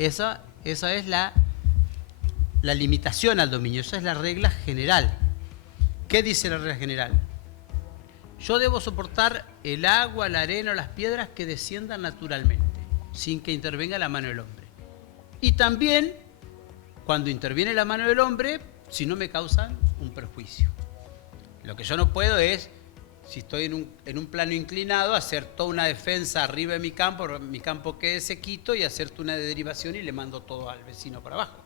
Esa es la limitación al dominio, esa es la regla general. ¿Qué dice la regla general? Yo debo soportar el agua, la arena o las piedras que desciendan naturalmente, sin que intervenga la mano del hombre. Y también, cuando interviene la mano del hombre, si no me causan un perjuicio. Lo que yo no puedo es, si estoy en un plano inclinado, hacer toda una defensa arriba de mi campo quede sequito y hacerte una derivación y le mando todo al vecino para abajo.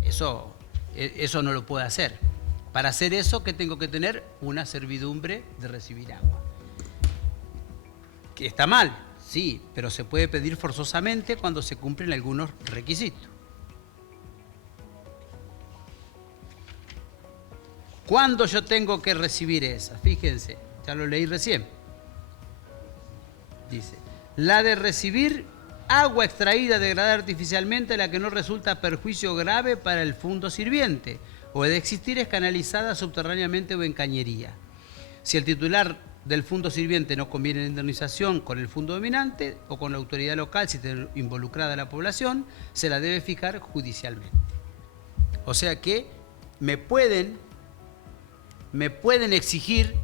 Eso no lo puedo hacer. Para hacer eso, ¿qué tengo que tener? Una servidumbre de recibir agua. ¿Que está mal? Sí, pero se puede pedir forzosamente cuando se cumplen algunos requisitos. ¿Cuándo yo tengo que recibir esa? Fíjense, ya lo leí recién. Dice, la de recibir agua extraída degradada artificialmente, la que no resulta perjuicio grave para el fundo sirviente, o de existir es canalizada subterráneamente o en cañería. Si el titular del fundo sirviente no conviene en indemnización con el fundo dominante o con la autoridad local, si está involucrada la población, se la debe fijar judicialmente. O sea que me pueden exigir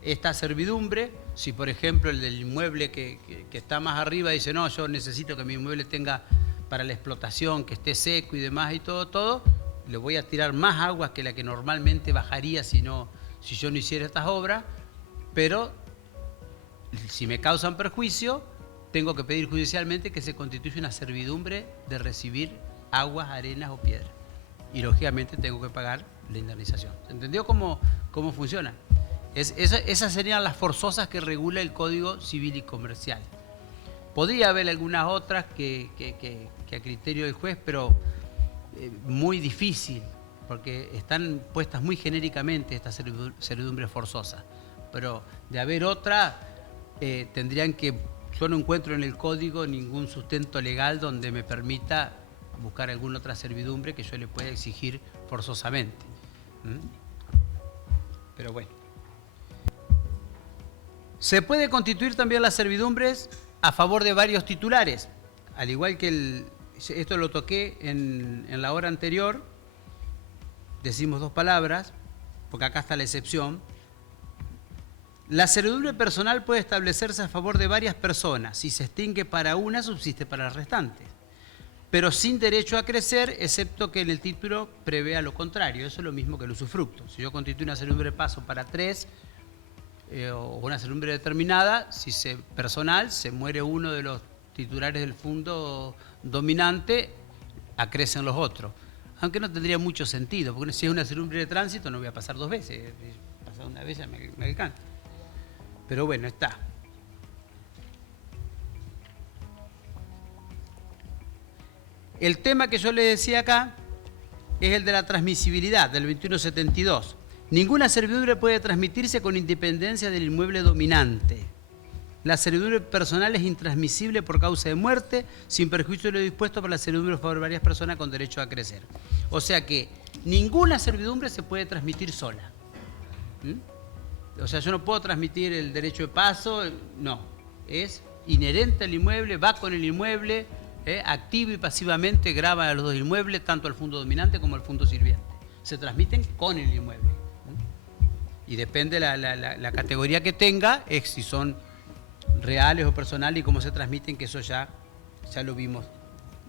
esta servidumbre si, por ejemplo, el del inmueble que está más arriba dice, no, yo necesito que mi inmueble tenga para la explotación, que esté seco y demás y todo, le voy a tirar más agua que la que normalmente bajaría si yo no hiciera estas obras, pero si me causan perjuicio, tengo que pedir judicialmente que se constituya una servidumbre de recibir aguas, arenas o piedras. Y lógicamente tengo que pagar la indemnización. ¿Se entendió cómo funciona? Esas serían las forzosas que regula el Código Civil y Comercial. Podría haber algunas otras que a criterio del juez, pero muy difícil, porque están puestas muy genéricamente estas servidumbres forzosas. Pero de haber otra, yo no encuentro en el Código ningún sustento legal donde me permita buscar alguna otra servidumbre que yo le pueda exigir forzosamente. Pero bueno. Se puede constituir también las servidumbres a favor de varios titulares, al igual que esto lo toqué en la hora anterior, decimos dos palabras, porque acá está la excepción. La servidumbre personal puede establecerse a favor de varias personas. Si se extingue para una, subsiste para las restantes, pero sin derecho a crecer, excepto que en el título prevea lo contrario. Eso es lo mismo que el usufructo. Si yo constituyo una servidumbre de paso para tres, o una servidumbre determinada, personal, se muere uno de los titulares del fondo dominante, acrecen los otros. Aunque no tendría mucho sentido, porque si es una servidumbre de tránsito no voy a pasar dos veces, pasar una vez ya me alcanza. Pero bueno, está. El tema que yo les decía acá es el de la transmisibilidad, del 2172. Ninguna servidumbre puede transmitirse con independencia del inmueble dominante. La servidumbre personal es intransmisible por causa de muerte, sin perjuicio de lo dispuesto por la servidumbre a favor de varias personas con derecho a crecer. O sea que ninguna servidumbre se puede transmitir sola. O sea, yo no puedo transmitir el derecho de paso, no. Es inherente al inmueble, va con el inmueble, activo y pasivamente graba a los dos inmuebles, tanto al fondo dominante como al fondo sirviente. Se transmiten con el inmueble. Y depende la categoría que tenga, es si son reales o personales y cómo se transmiten, que eso ya lo vimos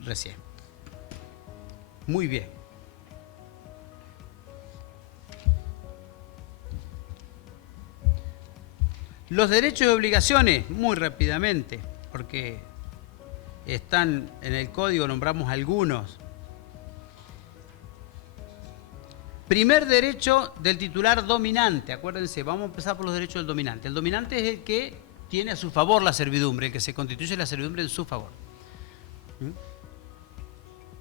recién. Muy bien. Los derechos y obligaciones, muy rápidamente, porque están en el código, nombramos algunos. Primer derecho del titular dominante, acuérdense, vamos a empezar por los derechos del dominante. El dominante es el que tiene a su favor la servidumbre, el que se constituye la servidumbre en su favor.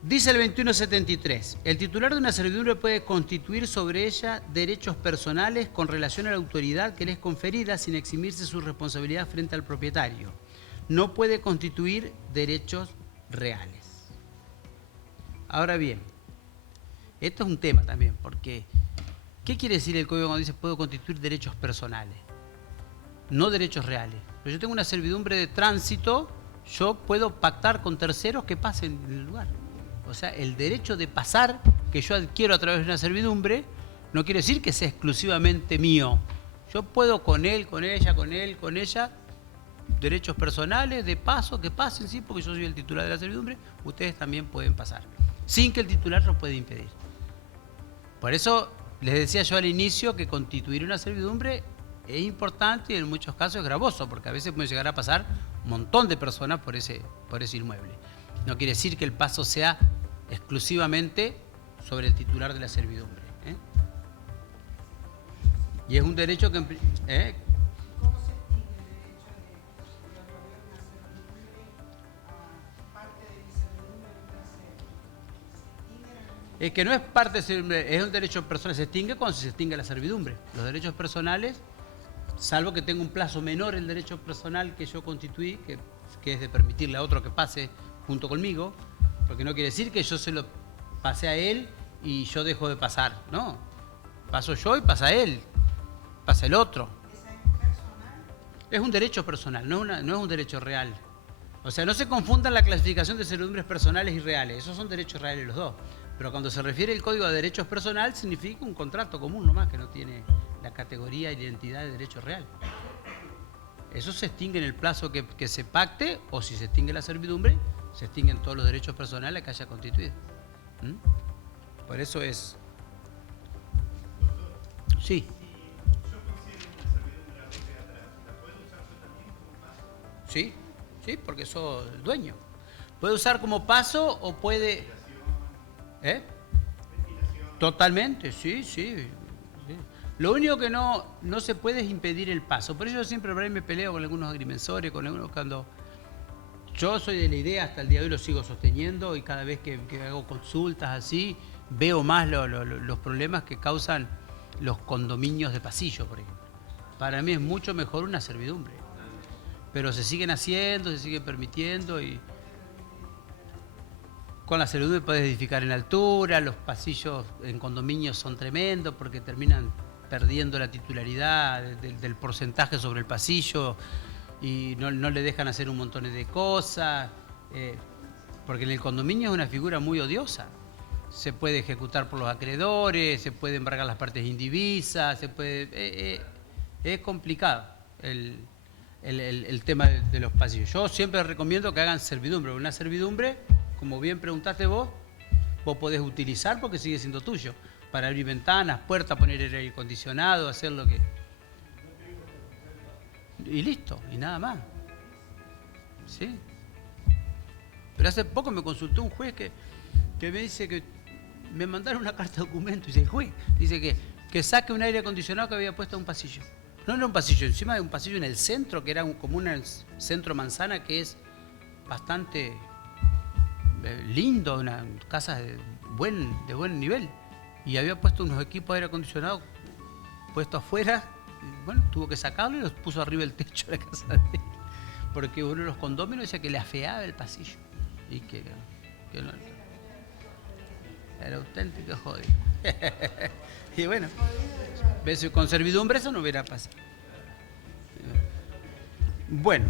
Dice el 2173, el titular de una servidumbre puede constituir sobre ella derechos personales con relación a la autoridad que le es conferida sin eximirse su responsabilidad frente al propietario. No puede constituir derechos reales. Ahora bien, esto es un tema también, porque ¿qué quiere decir el código cuando dice puedo constituir derechos personales? No derechos reales. Pero yo tengo una servidumbre de tránsito yo puedo pactar con terceros que pasen en el lugar. O sea, el derecho de pasar que yo adquiero a través de una servidumbre no quiere decir que sea exclusivamente mío. Yo puedo con él, con ella, con él, con ella, derechos personales de paso, que pasen, sí, porque yo soy el titular de la servidumbre, ustedes también pueden pasar, sin que el titular lo pueda impedir. Por eso les decía yo al inicio que constituir una servidumbre es importante y en muchos casos es gravoso, porque a veces puede llegar a pasar un montón de personas por ese inmueble. No quiere decir que el paso sea exclusivamente sobre el titular de la servidumbre. Y es un derecho que... ¿Cómo se extingue el derecho de volver una servidumbre a parte de mi servidumbre de un tercero? ¿Se extingue en algún momento? Es que no es parte de servidumbre, es un derecho personal. Se extingue cuando se extingue la servidumbre. Los derechos personales, salvo que tenga un plazo menor el derecho personal que yo constituí, que es de permitirle a otro que pase junto conmigo, porque no quiere decir que yo se lo pasé a él y yo dejo de pasar, no. Paso yo y pasa él, pasa el otro. ¿Esa es personal? Es un derecho personal, no es un derecho real. O sea, no se confundan la clasificación de servidumbres personales y reales, esos son derechos reales los dos. Pero cuando se refiere el Código de Derechos Personal, significa un contrato común nomás, que no tiene la categoría y identidad de derecho real. Eso se extingue en el plazo que se pacte, o si se extingue la servidumbre, se extinguen todos los derechos personales que haya constituido. Por eso es... Sí. Sí, sí, porque sos el dueño. Puede usar como paso o puede... Totalmente, sí, sí. Lo único que no se puede es impedir el paso. Por eso yo siempre me peleo con algunos agrimensores, con algunos cuando... Yo soy de la idea, hasta el día de hoy lo sigo sosteniendo, y cada vez que hago consultas así, veo más los problemas que causan los condominios de pasillo, por ejemplo. Para mí es mucho mejor una servidumbre. Pero se siguen haciendo, se siguen permitiendo, y con la servidumbre puedes edificar en altura, los pasillos en condominios son tremendos porque terminan perdiendo la titularidad del porcentaje sobre el pasillo y no le dejan hacer un montón de cosas, porque en el condominio es una figura muy odiosa. Se puede ejecutar por los acreedores, se puede embargar las partes indivisas, es complicado el tema de los pasillos. Yo siempre recomiendo que hagan servidumbre. Una servidumbre, como bien preguntaste vos podés utilizar porque sigue siendo tuyo, para abrir ventanas, puertas, poner aire acondicionado, hacer lo que... Y listo, y nada más. ¿Sí? Pero hace poco me consultó un juez que me dice que me mandaron una carta de documento, y dice, el juez dice que saque un aire acondicionado que había puesto en un pasillo. No era un pasillo, encima de un pasillo en el centro, que era como un centro manzana, que es bastante lindo, una casa de buen nivel. Y había puesto unos equipos de aire acondicionado puestos afuera. Bueno, tuvo que sacarlo y los puso arriba del techo de la casa de él, porque uno de los condóminos decía que le afeaba el pasillo y que no, era auténtico jodido. Y bueno, ¿ves? Con servidumbre eso no hubiera pasado. Bueno,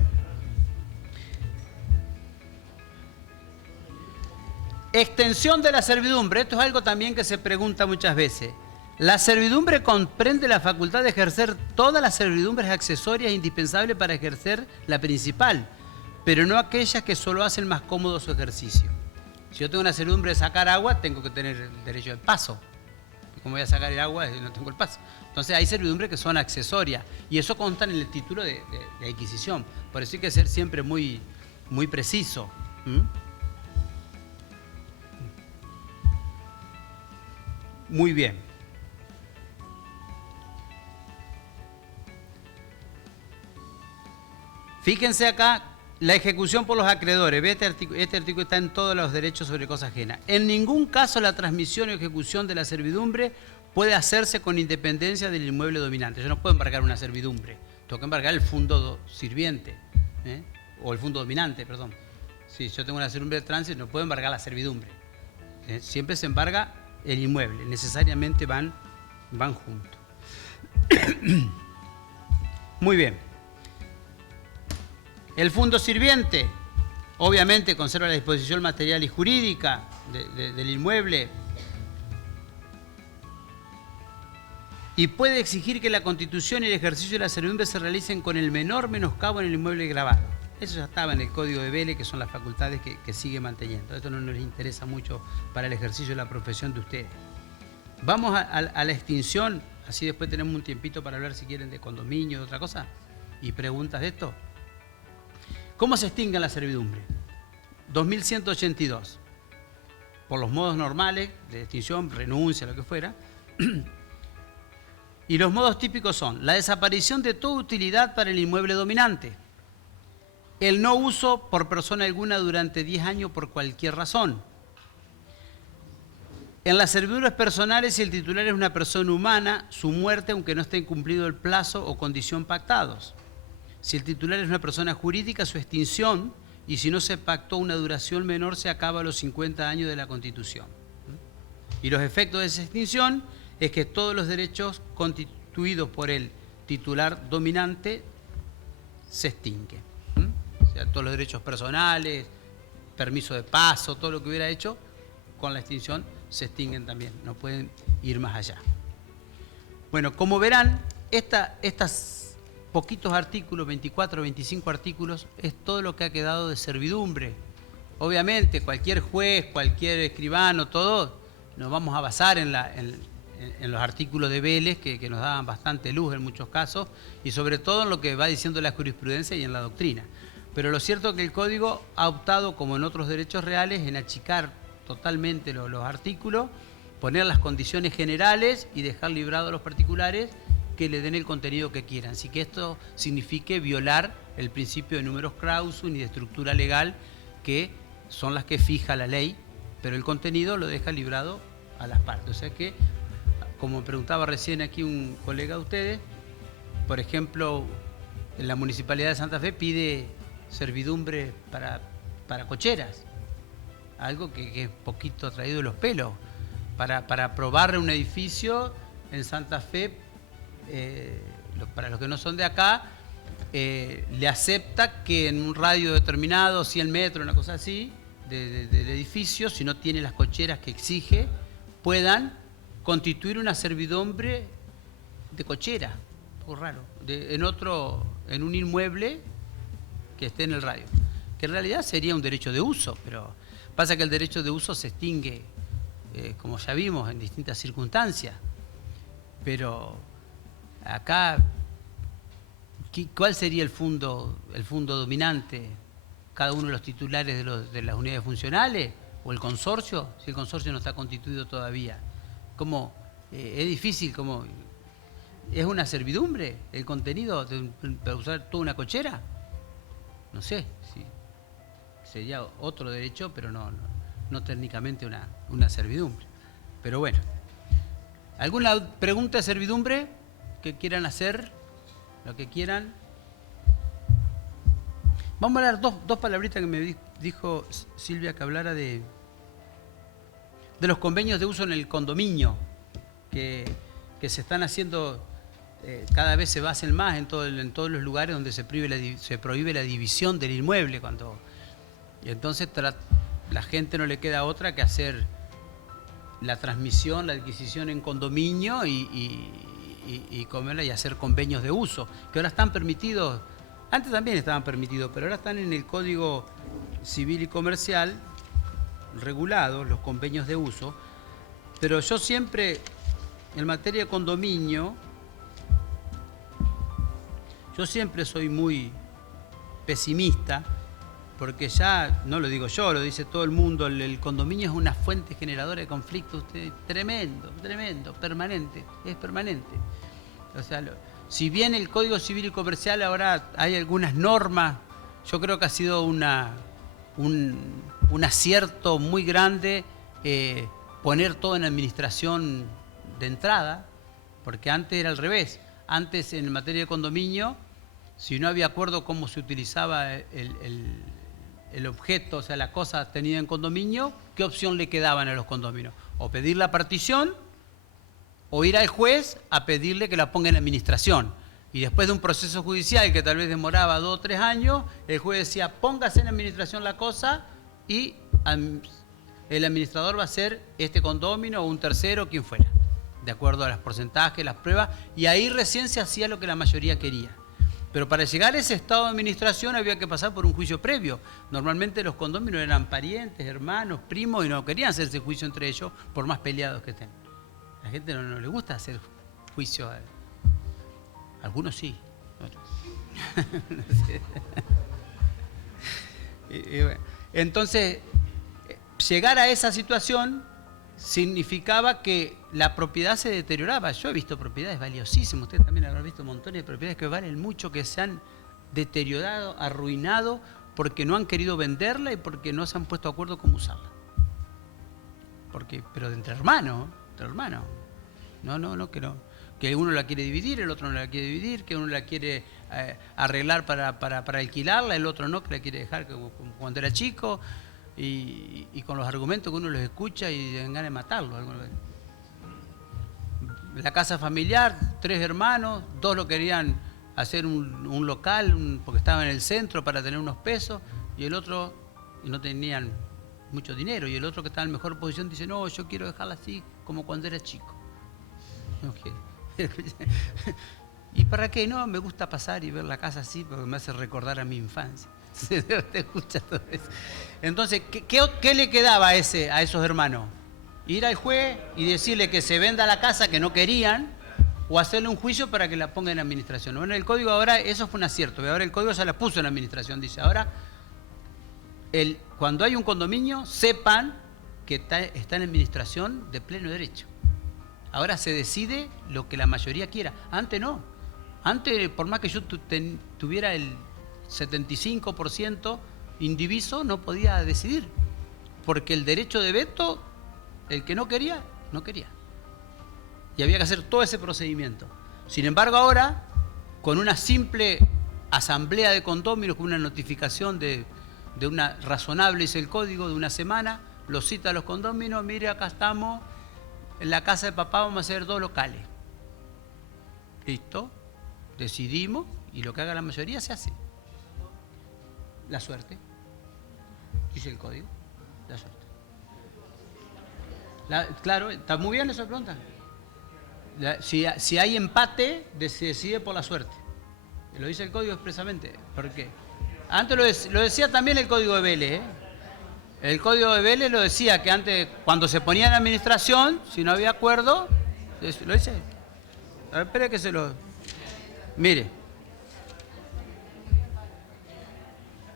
extensión de la servidumbre. Esto es algo también que se pregunta muchas veces. La servidumbre comprende la facultad de ejercer todas las servidumbres accesorias indispensables para ejercer la principal, pero no aquellas que solo hacen más cómodo su ejercicio. Si yo tengo una servidumbre de sacar agua, tengo que tener el derecho de paso. ¿Cómo voy a sacar el agua si no tengo el paso? Entonces hay servidumbres que son accesorias, y eso consta en el título de adquisición. Por eso hay que ser siempre muy, muy preciso. Muy bien. Fíjense acá, la ejecución por los acreedores. Ve, este artículo está en todos los derechos sobre cosa ajena. En ningún caso la transmisión o ejecución de la servidumbre puede hacerse con independencia del inmueble dominante. Yo no puedo embargar una servidumbre, tengo que embargar el fondo sirviente, o el fondo dominante, perdón. Si yo tengo una servidumbre de tránsito, no puedo embargar la servidumbre. Siempre se embarga el inmueble, necesariamente van juntos. Muy bien. El fondo sirviente, Obviamente conserva la disposición material y jurídica del inmueble y puede exigir que la constitución y el ejercicio de la servidumbre se realicen con el menor menoscabo en el inmueble grabado. Eso ya estaba en el Código de Vélez, que son las facultades que sigue manteniendo. Esto no les interesa mucho para el ejercicio de la profesión de ustedes. Vamos a la extinción, así después tenemos un tiempito para hablar si quieren de condominio, de otra cosa, y preguntas de esto. ¿Cómo se extingue la servidumbre? 2182. Por los modos normales de extinción, renuncia, lo que fuera. Y los modos típicos son la desaparición de toda utilidad para el inmueble dominante, el no uso por persona alguna durante 10 años por cualquier razón. En las servidumbres personales, si el titular es una persona humana, su muerte aunque no esté cumplido el plazo o condición pactados. Si el titular es una persona jurídica, su extinción, y si no se pactó una duración menor, se acaba a los 50 años de la Constitución. Y los efectos de esa extinción es que todos los derechos constituidos por el titular dominante se extinguen. O sea, todos los derechos personales, permiso de paso, todo lo que hubiera hecho, con la extinción se extinguen también, no pueden ir más allá. Bueno, como verán, estas poquitos artículos, 24 o 25 artículos, es todo lo que ha quedado de servidumbre. Obviamente, cualquier juez, cualquier escribano, todo, nos vamos a basar en los artículos de Vélez, que nos daban bastante luz en muchos casos, y sobre todo en lo que va diciendo la jurisprudencia y en la doctrina. Pero lo cierto es que el Código ha optado, como en otros derechos reales, en achicar totalmente los artículos, poner las condiciones generales y dejar librado a los particulares que le den el contenido que quieran. Así que esto signifique violar el principio de numerus clausus y de estructura legal, que son las que fija la ley, pero el contenido lo deja librado a las partes. O sea que, como preguntaba recién aquí un colega de ustedes, por ejemplo, en la Municipalidad de Santa Fe pide servidumbre para cocheras, algo que es poquito traído de los pelos. Para aprobar un edificio en Santa Fe, para los que no son de acá, le acepta que en un radio determinado, 100 metros, una cosa así, del edificio, si no tiene las cocheras que exige, puedan constituir una servidumbre de cochera, un poco raro, en un inmueble que esté en el radio, que en realidad sería un derecho de uso, pero pasa que el derecho de uso se extingue, como ya vimos, en distintas circunstancias. Pero acá, ¿cuál sería el fondo dominante? ¿Cada uno de los titulares de las unidades funcionales? ¿O el consorcio? Si el consorcio no está constituido todavía. ¿Cómo? Es difícil, ¿cómo? ¿Es una servidumbre el contenido para usar toda una cochera? No sé, sí. Sería otro derecho, pero no técnicamente una servidumbre. Pero bueno. ¿Alguna pregunta de servidumbre que quieran hacer? Lo que quieran. Vamos a hablar dos palabritas que me dijo Silvia que hablara de los convenios de uso en el condominio, que se están haciendo, cada vez se hacen más en todos los lugares donde se prohíbe la división del inmueble. Y entonces la gente no le queda otra que hacer la transmisión, la adquisición en condominio y comerla y hacer convenios de uso, que ahora están permitidos. Antes también estaban permitidos, pero ahora están en el Código Civil y Comercial regulados los convenios de uso. Pero yo siempre, en materia de condominio, yo siempre soy muy pesimista, porque ya, no lo digo yo, lo dice todo el mundo, el condominio es una fuente generadora de conflictos tremendo, permanente, es permanente. O sea, si bien el Código Civil y Comercial ahora hay algunas normas, yo creo que ha sido un acierto muy grande poner todo en administración de entrada, porque antes era al revés. Antes, en materia de condominio, si no había acuerdo cómo se utilizaba el objeto, o sea, la cosa tenida en condominio, ¿qué opción le quedaban a los condominios? O pedir la partición o ir al juez a pedirle que la ponga en administración. Y después de un proceso judicial que tal vez demoraba 2 o 3 años, el juez decía, póngase en administración la cosa y el administrador va a ser este condominio o un tercero, quien fuera, de acuerdo a los porcentajes, las pruebas, y ahí recién se hacía lo que la mayoría quería. Pero para llegar a ese estado de administración había que pasar por un juicio previo. Normalmente los condóminos eran parientes, hermanos, primos, y no querían hacerse juicio entre ellos, por más peleados que estén. A la gente no le gusta hacer juicio. Algunos sí, otros. Entonces, llegar a esa situación significaba que la propiedad se deterioraba. Yo he visto propiedades valiosísimas, ustedes también habrán visto montones de propiedades que valen mucho, que se han deteriorado, arruinado, porque no han querido venderla y porque no se han puesto de acuerdo cómo usarla. Pero entre hermanos. No, que uno la quiere dividir, el otro no la quiere dividir, que uno la quiere arreglar para alquilarla, el otro no, que la quiere dejar como cuando era chico. Y con los argumentos que uno los escucha y dan ganas de matarlo. La casa familiar, 3 hermanos, 2 lo querían hacer un local porque estaba en el centro para tener unos pesos, y el otro no tenían mucho dinero, y el otro que estaba en mejor posición dice, no, yo quiero dejarla así como cuando era chico. No quiero. ¿Y para qué? No, me gusta pasar y ver la casa así porque me hace recordar a mi infancia. Te escucha todo eso. Entonces, ¿qué le quedaba a esos hermanos? Ir al juez y decirle que se venda la casa que no querían, o hacerle un juicio para que la ponga en administración. Bueno, el código ahora, eso fue un acierto, ahora el código se la puso en administración, dice, ahora, cuando hay un condominio, sepan que está en administración de pleno derecho. Ahora se decide lo que la mayoría quiera. Antes no. Antes, por más que yo tuviera el 75% indiviso, no podía decidir. Porque el derecho de veto, el que no quería, no quería. Y había que hacer todo ese procedimiento. Sin embargo, ahora, con una simple asamblea de condóminos, con una notificación de una razonable, dice el código, de una semana, lo cita a los condóminos, mire, acá estamos, en la casa de papá vamos a hacer 2 locales. Listo, decidimos, y lo que haga la mayoría se hace. La suerte, dice el código, la suerte. Claro, está muy bien esa pregunta. Si hay empate, se decide por la suerte. Lo dice el código expresamente. ¿Por qué? Antes lo decía también el código de Vélez, ¿eh? El código de Vélez lo decía que antes, cuando se ponía en administración, si no había acuerdo, lo dice. A ver, espere que se lo... Mire.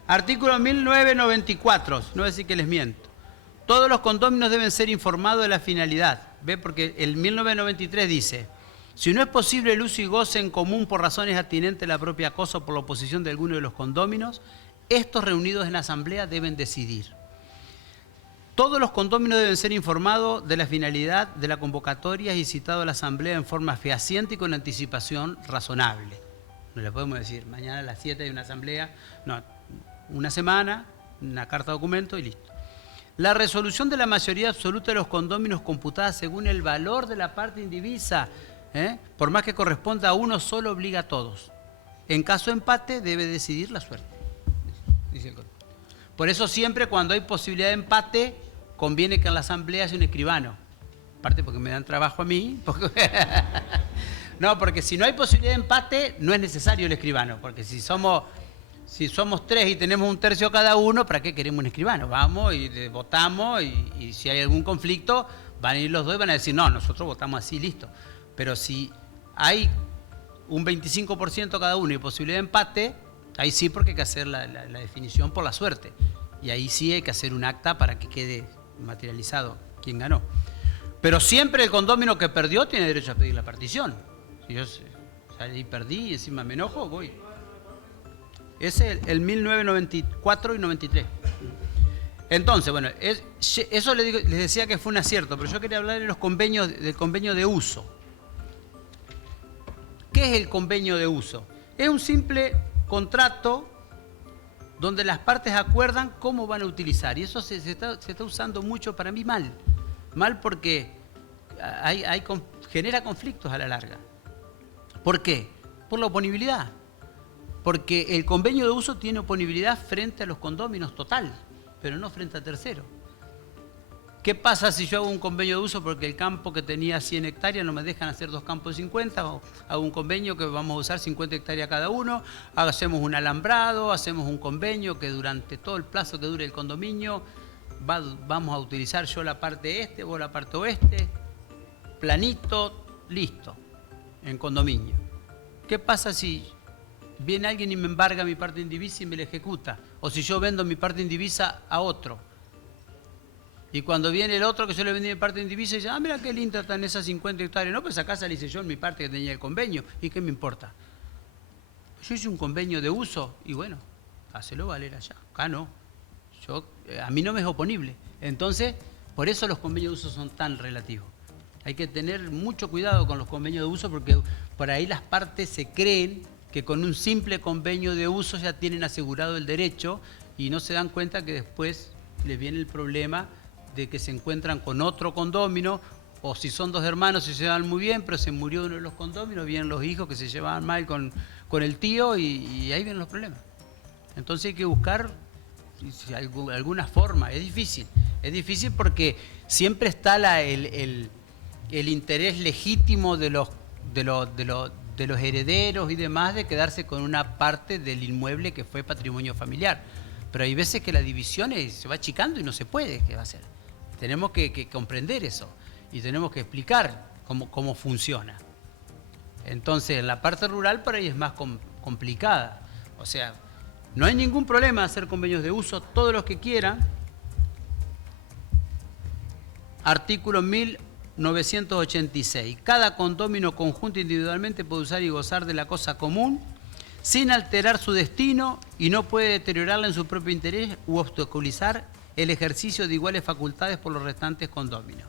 Artículo 1994, no voy a decir que les miento. Todos los condóminos deben ser informados de la finalidad. ¿Ve? Porque el 1993 dice, si no es posible el uso y goce en común por razones atinentes a la propia cosa o por la oposición de alguno de los condóminos, estos reunidos en asamblea deben decidir. Todos los condóminos deben ser informados de la finalidad de la convocatoria y citados a la asamblea en forma fehaciente y con anticipación razonable. No le podemos decir, mañana a las 7 hay una asamblea, no, una semana, una carta de documento y listo. La resolución de la mayoría absoluta de los condóminos computada según el valor de la parte indivisa, por más que corresponda a uno solo, obliga a todos. En caso de empate debe decidir la suerte, dice el código. Por eso siempre cuando hay posibilidad de empate, conviene que en la asamblea haya un escribano. Aparte porque me dan trabajo a mí. No, porque si no hay posibilidad de empate, no es necesario el escribano. Porque si somos 3 y tenemos 1/3 cada uno, ¿para qué queremos un escribano? Vamos y votamos y si hay algún conflicto, van a ir los dos y van a decir, no, nosotros votamos así, listo. Pero si hay un 25% cada uno y posibilidad de empate, ahí sí porque hay que hacer la definición por la suerte. Y ahí sí hay que hacer un acta para que quede materializado quién ganó. Pero siempre el condómino que perdió tiene derecho a pedir la partición. Si yo salí y perdí y encima me enojo, voy. Ese es el 1994 y 93. Entonces, bueno, eso les decía que fue un acierto, pero yo quería hablar de los convenios, del convenio de uso. ¿Qué es el convenio de uso? Es un simple contrato donde las partes acuerdan cómo van a utilizar. Y eso se está usando mucho, para mí mal. Mal porque genera conflictos a la larga. ¿Por qué? Por la oponibilidad. Porque el convenio de uso tiene oponibilidad frente a los condóminos total, pero no frente a terceros. ¿Qué pasa si yo hago un convenio de uso porque el campo que tenía 100 hectáreas no me dejan hacer 2 campos de 50? O hago un convenio que vamos a usar 50 hectáreas cada uno, hacemos un alambrado, hacemos un convenio que durante todo el plazo que dure el condominio vamos a utilizar yo la parte este, vos la parte oeste, planito, listo, en condominio. ¿Qué pasa si viene alguien y me embarga mi parte indivisa y me la ejecuta? O si yo vendo mi parte indivisa a otro. Y cuando viene el otro que yo le vendí mi parte indivisa y dice, ah, mira qué linda están esas 50 hectáreas. No, pues acá salí yo en mi parte que tenía el convenio. ¿Y qué me importa? Yo hice un convenio de uso y bueno, hácelo valer allá. Acá no. A mí no me es oponible. Entonces, por eso los convenios de uso son tan relativos. Hay que tener mucho cuidado con los convenios de uso porque por ahí las partes se creen que con un simple convenio de uso ya tienen asegurado el derecho y no se dan cuenta que después les viene el problema de que se encuentran con otro condómino, o si son 2 hermanos y se llevan muy bien, pero se murió uno de los condóminos, vienen los hijos que se llevaban mal con el tío y ahí vienen los problemas. Entonces hay que buscar alguna forma. Es difícil porque siempre está el interés legítimo de los herederos y demás de quedarse con una parte del inmueble que fue patrimonio familiar. Pero hay veces que la división se va achicando y no se puede. ¿Qué va a hacer? Tenemos que comprender eso y tenemos que explicar cómo funciona. Entonces, la parte rural por ahí es más complicada. O sea, no hay ningún problema hacer convenios de uso, todos los que quieran. Artículo 1986. Cada condómino conjunto individualmente puede usar y gozar de la cosa común sin alterar su destino y no puede deteriorarla en su propio interés u obstaculizar el ejercicio de iguales facultades por los restantes condóminos.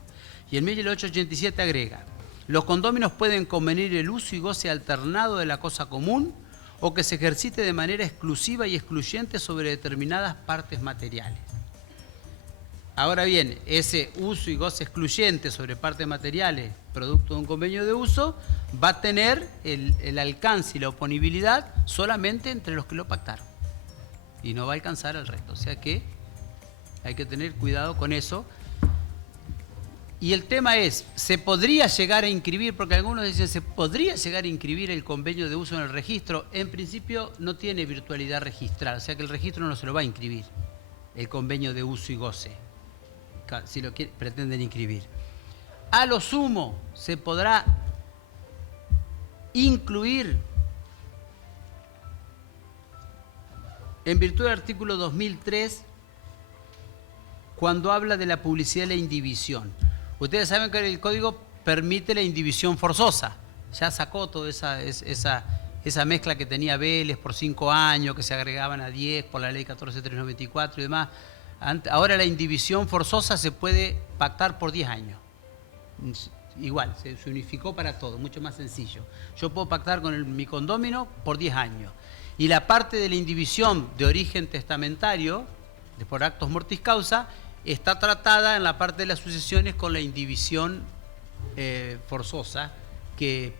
Y en 1887 agrega, los condóminos pueden convenir el uso y goce alternado de la cosa común o que se ejercite de manera exclusiva y excluyente sobre determinadas partes materiales. Ahora bien, ese uso y goce excluyente sobre partes materiales, producto de un convenio de uso, va a tener el alcance y la oponibilidad solamente entre los que lo pactaron. Y no va a alcanzar al resto. O sea que hay que tener cuidado con eso. Y el tema es, ¿se podría llegar a inscribir? Porque algunos dicen, ¿se podría llegar a inscribir el convenio de uso en el registro? En principio no tiene virtualidad registral, o sea que el registro no se lo va a inscribir, el convenio de uso y goce, si lo pretenden inscribir. A lo sumo se podrá incluir en virtud del artículo 2003 cuando habla de la publicidad y la indivisión. Ustedes saben que el código permite la indivisión forzosa. Ya sacó toda esa mezcla que tenía Vélez por 5 años, que se agregaban a 10 por la ley 14394 y demás. Ahora la indivisión forzosa se puede pactar por 10 años. Igual, se unificó para todo, mucho más sencillo. Yo puedo pactar con mi condómino por 10 años. Y la parte de la indivisión de origen testamentario, por actos mortis causa, está tratada en la parte de las sucesiones con la indivisión forzosa que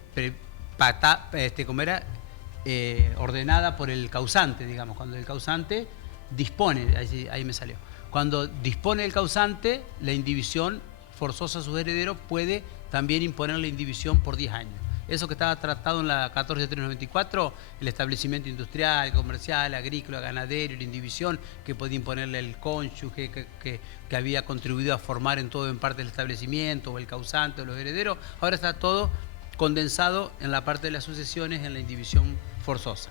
ordenada por el causante, digamos, cuando el causante dispone, ahí me salió, cuando dispone el causante, la indivisión forzosa a sus herederos puede también imponer la indivisión por 10 años. Eso que estaba tratado en la 14394, el establecimiento industrial, comercial, agrícola, ganadero, la indivisión que podía imponerle el cónyuge que había contribuido a formar en todo o en parte el establecimiento, o el causante, o los herederos, ahora está todo condensado en la parte de las sucesiones, en la indivisión forzosa,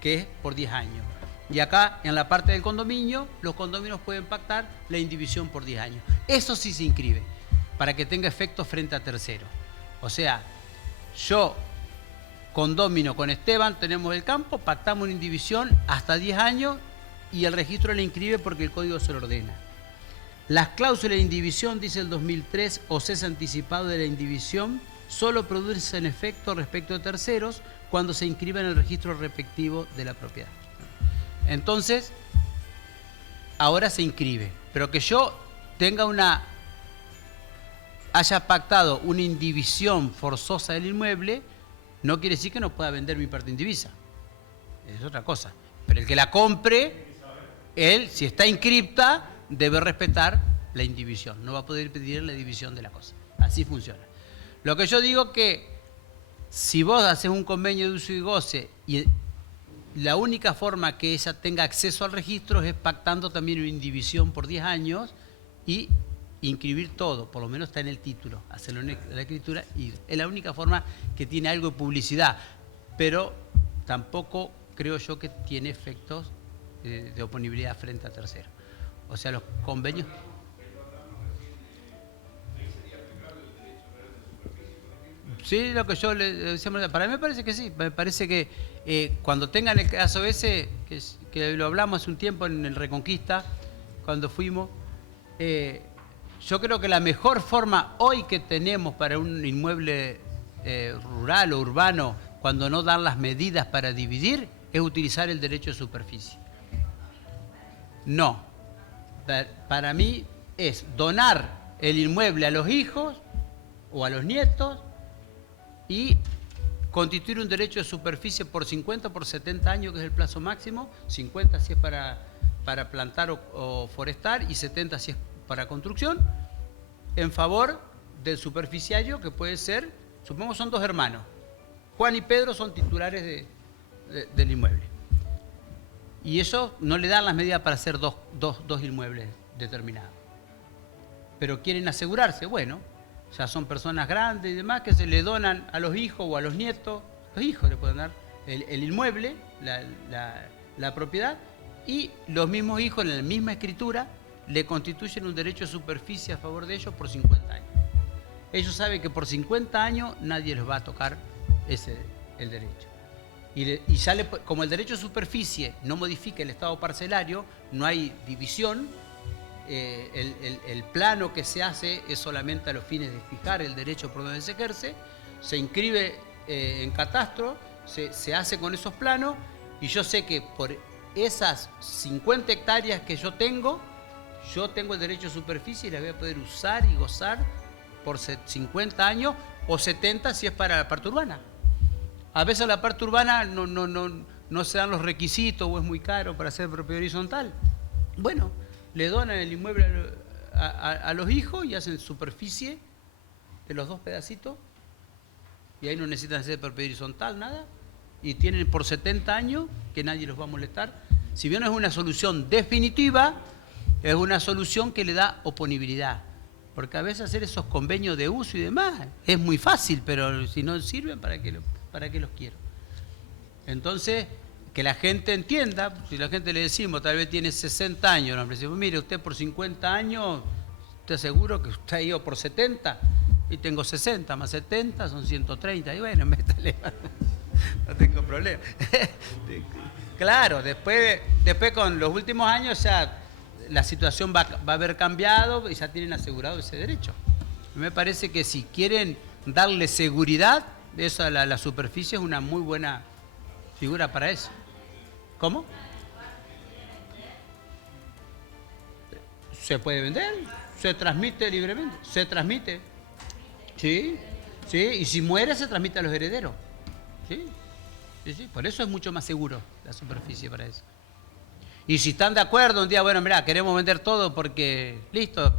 que es por 10 años. Y acá, en la parte del condominio, los condóminos pueden pactar la indivisión por 10 años. Eso sí se inscribe, para que tenga efecto frente a terceros. O sea, yo, condómino con Esteban, tenemos el campo, pactamos una indivisión hasta 10 años y el registro la inscribe porque el código se lo ordena. Las cláusulas de indivisión, dice el 2003, o cese anticipado de la indivisión, solo producen efecto respecto de terceros cuando se inscribe en el registro respectivo de la propiedad. Entonces, ahora se inscribe, pero que yo haya pactado una indivisión forzosa del inmueble, no quiere decir que no pueda vender mi parte indivisa. Es otra cosa. Pero el que la compre, él, si está inscripta, debe respetar la indivisión. No va a poder pedir la división de la cosa. Así funciona. Lo que yo digo que si vos haces un convenio de uso y goce y la única forma que ella tenga acceso al registro es pactando también una indivisión por 10 años y inscribir todo, por lo menos está en el título, hacerlo en la escritura, y es la única forma que tiene algo de publicidad, pero tampoco creo yo que tiene efectos de oponibilidad frente a terceros. O sea, los convenios... Sí, lo que yo le decíamos, para mí me parece que sí, me parece que cuando tengan el caso ese, que lo hablamos hace un tiempo en el Reconquista, cuando fuimos, yo creo que la mejor forma hoy que tenemos para un inmueble rural o urbano, cuando no dan las medidas para dividir, es utilizar el derecho de superficie. No, para mí es donar el inmueble a los hijos o a los nietos y constituir un derecho de superficie por 50 o por 70 años, que es el plazo máximo, 50 si es para plantar o forestar y 70 si es para construcción, en favor del superficiario, que puede ser, supongamos son dos hermanos, Juan y Pedro son titulares del inmueble. Y eso no le dan las medidas para hacer dos inmuebles determinados. Pero quieren asegurarse, bueno, ya son personas grandes y demás que se le donan a los hijos o a los nietos, los hijos le pueden dar el inmueble, la propiedad, y los mismos hijos en la misma escritura le constituyen un derecho de superficie a favor de ellos por 50 años. Ellos saben que por 50 años nadie les va a tocar el derecho. Y sale, como el derecho de superficie no modifica el estado parcelario, no hay división, el plano que se hace es solamente a los fines de fijar el derecho por donde se ejerce, se inscribe en catastro, se hace con esos planos, y yo sé que por esas 50 hectáreas que yo tengo el derecho de superficie y las voy a poder usar y gozar por 50 años o 70 si es para la parte urbana. A veces la parte urbana no se dan los requisitos o es muy caro para hacer propiedad horizontal. Bueno, le donan el inmueble a los hijos y hacen superficie de los dos pedacitos y ahí no necesitan hacer propiedad horizontal, nada, y tienen por 70 años que nadie los va a molestar. Si bien no es una solución definitiva, es una solución que le da oponibilidad, porque a veces hacer esos convenios de uso y demás es muy fácil, pero si no sirven, ¿para qué los quiero? Entonces, que la gente entienda, si la gente le decimos, tal vez tiene 60 años, le decimos, mire, usted por 50 años, estoy seguro que usted ha ido por 70, y tengo 60 más 70 son 130, y bueno, métale, no tengo problema. Claro, después con los últimos años ya la situación va a haber cambiado y ya tienen asegurado ese derecho. Me parece que si quieren darle seguridad, la superficie es una muy buena figura para eso. ¿Cómo? Se puede vender, se transmite libremente, se transmite. Sí, sí, y si muere se transmite a los herederos. Sí, sí, sí, por eso es mucho más seguro la superficie para eso. Y si están de acuerdo un día, bueno, mirá, queremos vender todo porque, listo,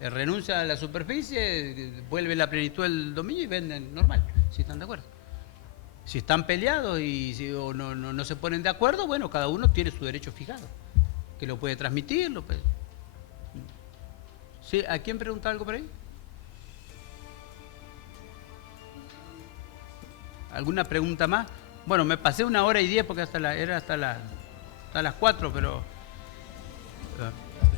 renuncia a la superficie, vuelve la plenitud del dominio y venden normal, si están de acuerdo. Si están peleados y o no se ponen de acuerdo, bueno, cada uno tiene su derecho fijado, que lo puede transmitir, lo puede... ¿Sí? ¿A quién pregunta algo por ahí? ¿Alguna pregunta más? Bueno, me pasé 1h10 porque era hasta las 4, pero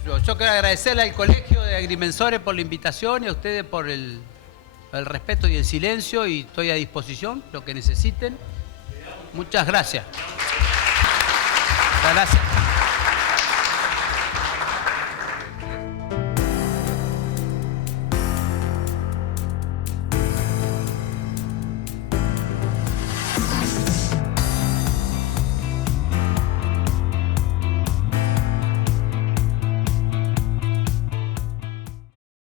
yo quiero agradecerle al Colegio de Agrimensores por la invitación y a ustedes por el respeto y el silencio, y estoy a disposición, lo que necesiten. Muchas gracias. Muchas gracias.